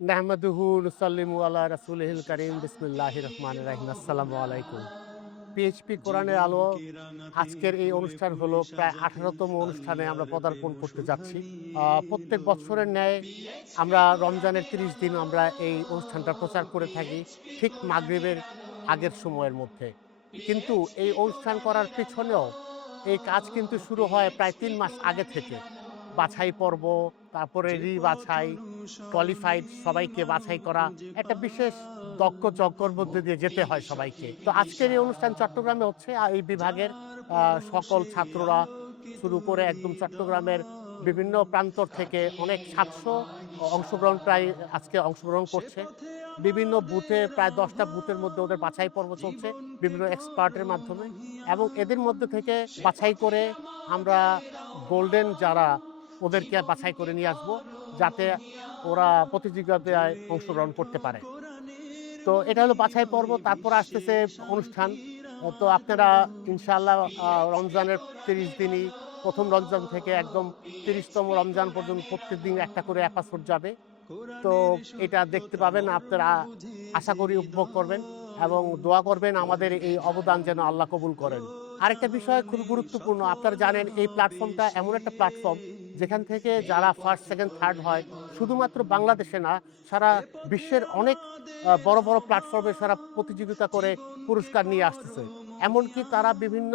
নাহমাদুহু নুসাল্লিমু আলা রাসূলিহিল কারীম বিসমিল্লাহির রহমানির রহিম। আসসালামু আলাইকুম। পিএইচপি কোরআনের আলো আজকের এই অনুষ্ঠান হলো প্রায় ১৮তম অনুষ্ঠানে আমরা পদার্পণ করতে যাচ্ছি। প্রত্যেক বছরের ন্যায় আমরা রমজানের ৩০ দিন আমরা এই অনুষ্ঠানটা প্রচার করে থাকি ঠিক মাগরিবের আগের সময়ের মধ্যে। কিন্তু এই অনুষ্ঠান করার পেছনেও এই কাজ কিন্তু শুরু হয় প্রায় ৩ মাস আগে থেকে। বাছাই পর্ব, তারপরে বাছাই, কোয়ালিফাইড সবাইকে বাছাই করা একটা বিশেষ দক্ষ যজ্ঞর মধ্যে দিয়ে যেতে হয় সবাইকে। তো আজকের এই অনুষ্ঠান চট্টগ্রামে হচ্ছে। এই বিভাগের সকল ছাত্ররা শুরু করে একদম চট্টগ্রামের বিভিন্ন প্রান্তর থেকে অনেক ৭০০ অংশগ্রহণ প্রায় আজকে অংশগ্রহণ করছে। বিভিন্ন বুথে প্রায় ১০ টা বুথের মধ্যে ওদের বাছাই পর্ব চলছে বিভিন্ন এক্সপার্টের মাধ্যমে এবং এদের মধ্যে থেকে বাছাই করে আমরা গোল্ডেন যারা ওদেরকে বাছাই করে নিয়ে আসবো যাতে ওরা প্রতিযোগিতায় অংশগ্রহণ করতে পারে। তো এটা হলো বাছাই পর্ব। তারপর আসতেছে অনুষ্ঠান। তো আপনারা ইনশাআল্লাহ রমজানের ৩০ দিনই ১ম রমজান থেকে একদম ৩০তম রমজান পর্যন্ত প্রত্যেকদিন একটা করে এপিসোড যাবে। তো এটা দেখতে পাবেন আপনারা, আশা করি উপভোগ করবেন এবং দোয়া করবেন আমাদের এই অবদান যেন আল্লাহ কবুল করেন। আরেকটা বিষয় খুবই গুরুত্বপূর্ণ। আপনারা জানেন এই প্ল্যাটফর্মটা এমন একটা প্ল্যাটফর্ম যেখান থেকে যারা ফার্স্ট, সেকেন্ড, থার্ড হয় শুধুমাত্র বাংলাদেশে না, সারা বিশ্বের অনেক বড়, বড় প্ল্যাটফর্মে সারা প্রতিযোগিতা করে পুরস্কার নিয়ে আসতেছে। এমনকি তারা বিভিন্ন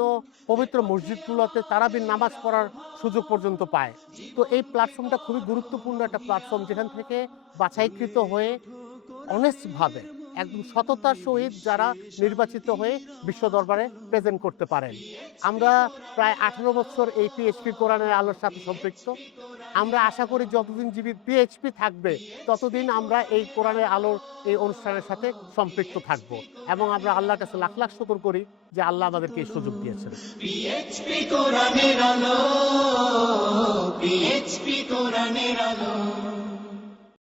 পবিত্র মসজিদগুলোতে তারাবির নামাজ পড়ার সুযোগ পর্যন্ত পায়। তো এই প্ল্যাটফর্মটা খুবই গুরুত্বপূর্ণ একটা প্ল্যাটফর্ম যেখান থেকে বাছাইকৃত হয়ে অনেস্ট ভাবে একদম সততার সহিত যারা নির্বাচিত হয়ে বিশ্ব দরবারে প্রেজেন্ট করতে পারেন। আমরা প্রায় ১৮ বছর এই পিএইচপি কোরআনের আলোর সাথে সম্পৃক্ত। আমরা আশা করি যতদিন জীবিত পিএইচপি থাকবে ততদিন আমরা এই কোরআনের আলোর এই অনুষ্ঠানের সাথে সম্পৃক্ত থাকব এবং আমরা আল্লাহর কাছে লাখ লাখ শুকর করি যে আল্লাহ আমাদেরকে এই সুযোগ দিয়েছেন। পিএইচপি কোরআনের আলো, পিএইচপি কোরআনের আলো।